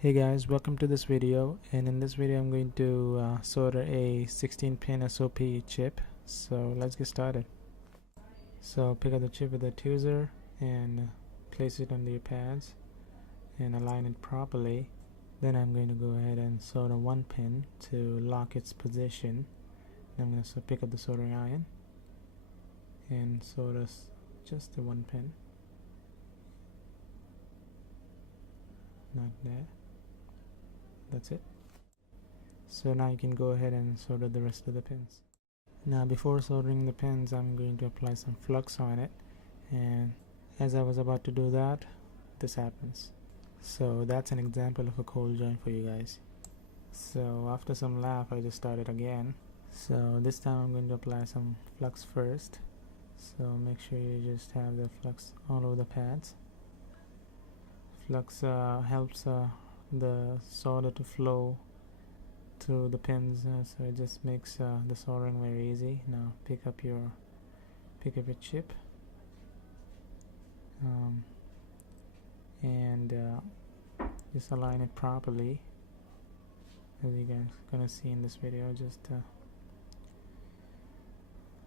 Hey guys, welcome to this video, and in this video I'm going to solder a 16-pin SOP chip. So let's get started. So pick up the chip with the tweezer and place it under your pads and align it properly. Then I'm going to go ahead and solder one pin to lock its position. Then I'm going to pick up the soldering iron and solder just the one pin. Not there. That's it. So now you can go ahead and solder the rest of the pins. Now before soldering the pins, I'm going to apply some flux on it, and as I was about to do that, this happens. So that's an example of a cold joint for you guys. So after some laugh, I just started again. So this time I'm going to apply some flux first. So make sure you just have the flux all over the pads. Flux helps the solder to flow through the pins, so it just makes the soldering very easy. Now pick up your chip and just align it properly, as you guys gonna see in this video. Just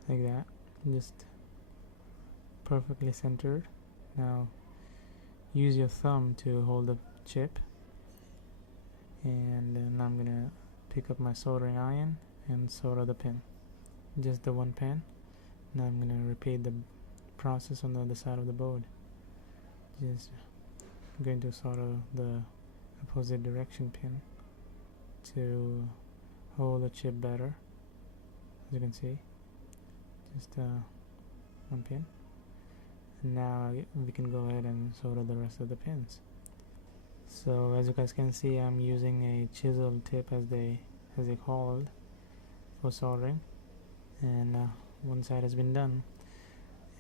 like that, just perfectly centered. Now use your thumb to hold the chip, and then I'm gonna pick up my soldering iron and solder the pin, just the one pin. Now I'm gonna repeat the process on the other side of the board. Just going to solder the opposite direction pin to hold the chip better. As you can see, just one pin. And now we can go ahead and solder the rest of the pins. So as you guys can see, I'm using a chisel tip, as they called, for soldering, and one side has been done,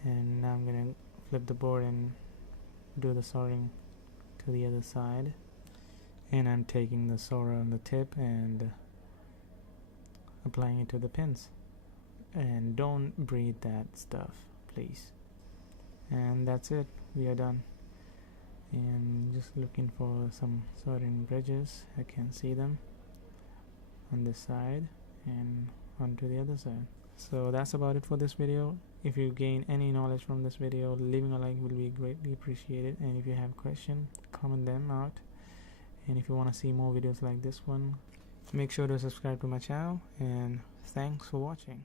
and now I'm gonna flip the board and do the soldering to the other side. And I'm taking the solder on the tip and applying it to the pins, and don't breathe that stuff, please. And that's it, we are done. And just looking for some soldering bridges. I can see them on this side and onto the other side. So that's about it for this video. If you gain any knowledge from this video, leaving a like will be greatly appreciated, and if you have questions, comment them out. And if you want to see more videos like this one, make sure to subscribe to my channel, and thanks for watching.